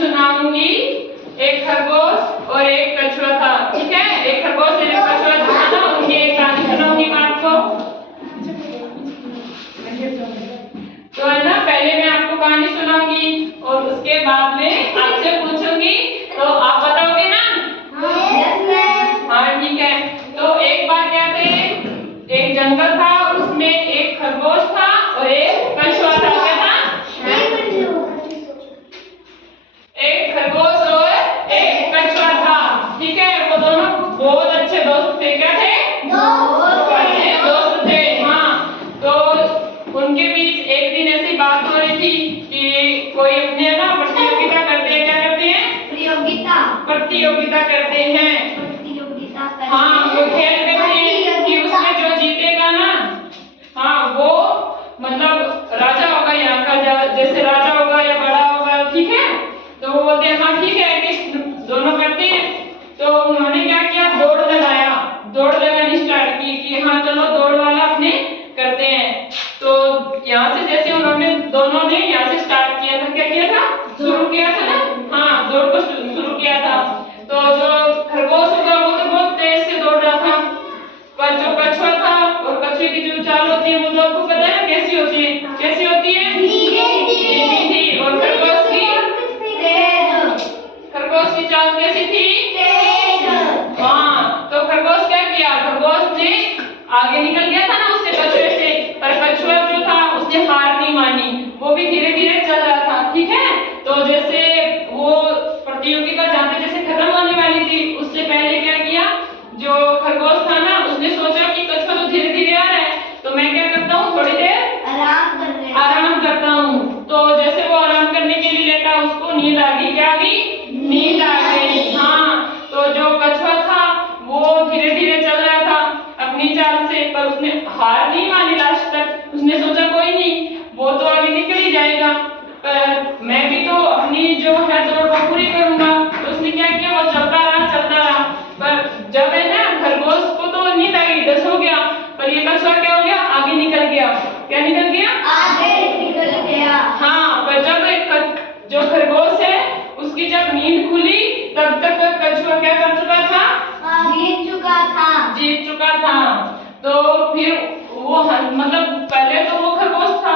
सुनाऊंगी। एक खरगोश और एक कछुआ था, ठीक है। एक खरगोश और एक कछुआ जो था ना, उनकी एक कहानी सुनाऊंगी मैं आपको। तो है ना, पहले मैं आपको कहानी सुनाऊंगी और उसके बाद में आपसे पूछूंगी, तो आप बताओगे ना? हाँ ठीक है। तो एक बार क्या थे, एक जंगल था, उसमें एक खरगोश था और एक कछुआ था। क्या था? एक खरगोश और एक कछुआ था, ठीक है। वो दोनों बहुत अच्छे दोस्त थे। क्या थे? अच्छे दोस्त थे, हाँ। तो उनके बीच एक दिन ऐसी बात हो रही थी कि कोई अपने ना प्रतियोगिता करते हैं। क्या करते हैं? प्रतियोगिता करते हैं। हाँ, वो खेलते थे कि उसमें जो जीतेगा ना, हाँ वो मतलब राजा होगा यहाँ का, जैसे राजा होगा या बड़ा होगा, ठीक है। तो वो बोलते हैं हाँ ठीक है कि दोनों करते हैं। तो उन्होंने क्या किया, दौड़ लगानी स्टार्ट की कि हाँ चलो दौड़ वाला अपने करते हैं। तो यहाँ से जैसे उन्होंने दोनों ने यहाँ से स्टार्ट किया था, क्या किया था, शुरू किया था ना, हाँ दौड़ को शुरू किया था। तो जो खरगोश होगा वो तो बहुत तेज से दौड़ रहा था, पर जो कछुआ था और कछुए की जो चाल होती है वो तो आपको पता है ना कैसी होती है? कैसी होती है? धीमी। और खरगोश की चाल कैसी थी? हाँ, तो खरगोश क्या किया, खरगोश ने आगे निकल गया था ना उससे, कछुए से, पर कछुआ जो था उसने हार नहीं मानी, वो भी धीरे धीरे चल रहा था, ठीक है। तो जैसे वो प्रतियोगिता जहाँ पे जैसे खत्म होने वाली थी, उससे पहले क्या किया, जो खरगोश था ना उसने सोचा कि कछुआ तो धीरे धीरे आ रहा है, तो मैं क्या करता हूँ, थोड़ी देर आराम करता हूँ। तो जैसे वो आराम करने के लिए लेटा, उसको नींद आ गई। क्या आ गई? नींद आ गई, हाँ। तो जो कछुआ था वो धीरे धीरे चल रहा था अपनी चाल से, पर उसने हार नहीं मानी लास्ट तक। उसने सोचा कोई नहीं, वो तो आगे निकल ही जाएगा, पर मैं भी तो अपनी जो है दौड़ को पूरी करूंगा। तो उसने क्या किया, वो चलता रहा, पर जब है ना खरगोश को तो नींद आ गई, 10 हो गया, पर ये कछुआ क्या हो गया, आगे निकल गया। क्या निकल गया? हाँ, पर जब जो खरगोश है उसकी जब नींद खुली, तब तक कछुआ क्या कर चुका था? जीत चुका था। तो फिर वो मतलब पहले तो वो खरगोश था,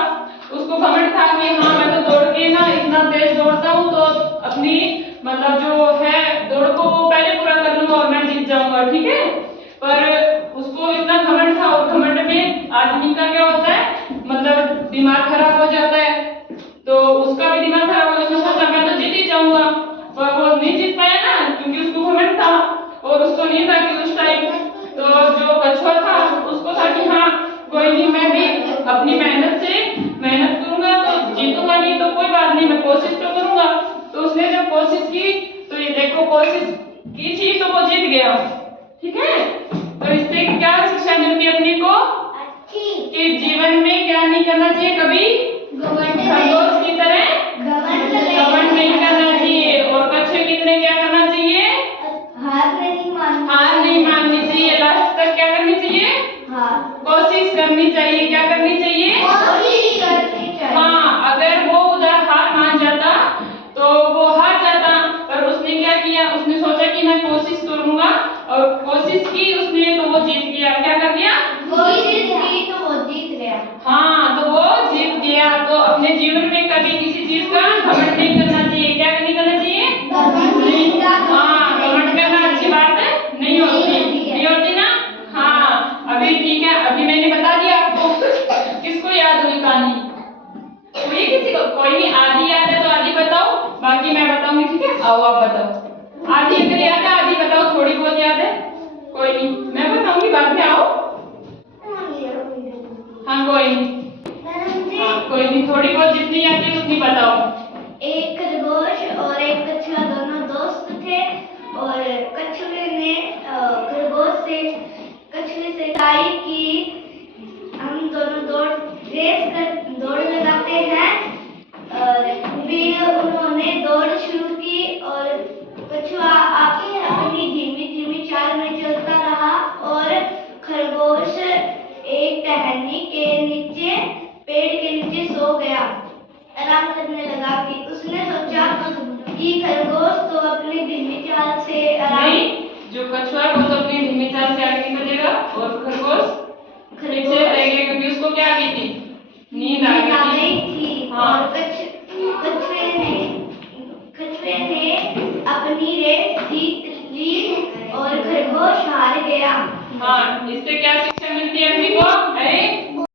उसको घमंड था कि हाँ मैं तो दौड़ के ना इतना तेज दौड़ता हूँ, तो अपनी मतलब जो है दौड़ को वो पहले पूरा कर लूंगा और मैं जीत जाऊंगा, ठीक है। पर उसको इतना घमंड था, और घमंड में आदमी का क्या होता है, मतलब दिमाग खराब हो जाता है। तो उसका भी दिमाग खराब हो गया, उसने सोचा मैं तो जीत ही जाऊंगा, पर वो नहीं जीत पाया ना, क्योंकि उसको घमंड था और उसको नींद आ गई उस टाइम। तो जो कछुआ था उसको था कि हाँ कोई नहीं, मैं भी अपनी मेहनत करूंगा तो जीतूंगा, नहीं तो कोई बात नहीं, मैं कोशिश तो करूंगा। तो उसने जब कोशिश की, तो ये देखो कोशिश की थी तो वो जीत गया, ठीक है। तो इससे क्या शिक्षा मिलती है अपने को, कि जीवन में क्या नहीं करना चाहिए, कभी खरगोश की तरह घमंड नहीं करना चाहिए, और कछुए की तरह क्या करना चाहिए, हार नहीं माननी चाहिए, लास्ट तक क्या करनी चाहिए, कोशिश करनी चाहिए। क्या करनी चाहिए? हाँ, अगर वो उधर हार मान जाता तो वो हार जाता, पर उसने क्या किया, उसने सोचा कि मैं कोशिश करूंगा, और कोशिश की उसने तो वो जीत गया। क्या कर दिया? हाँ, तो वो जीत गया। तो अपने जीवन में कभी किसी चीज का घमंड नहीं करना चाहिए। क्या नहीं करना चाहिए? हाँ, घमंड करना अच्छी बात है नहीं होती ना। हाँ, अभी ठीक है, अभी मैंने बता दिया आपको। किसको याद हुई कहानी? हुई किसी को? कोई नहीं, आधी याद है तो आधी बताओ, बाकी मैं बताऊंगी, ठीक है। आओ आप बताओ, आधी अगर याद है आधी बताओ, थोड़ी बहुत याद है कोई नहीं, मैं बताऊंगी बाद में। आओ, हाँ कोई नहीं, हाँ कोई नहीं, थोड़ी बहुत जितनी याद है उतनी बताओ। एक खरगोश और एक कछुआ दोनों दोस्त थे, और कछुए ने कछुए से कहा कि हम दोनों दौड़ लगाते हैं। और फिर उन्होंने दौड़ शुरू की, और कछुआ अपनी धीमी चाल में चलता रहा, और खरगोश एक टहनी के नीचे, पेड़ के नीचे सो गया, आराम करने लगा। कि उसने सोचा कि कि खरगोश तो अपनी धीमी चाल से नहीं, जो कछुआ है वो तो अपनी धीमी चाल से आगे निकलेगा और खरगोश पीछे रहेगा क्योंकि उसको क्या आ गई थी, नींद आ गई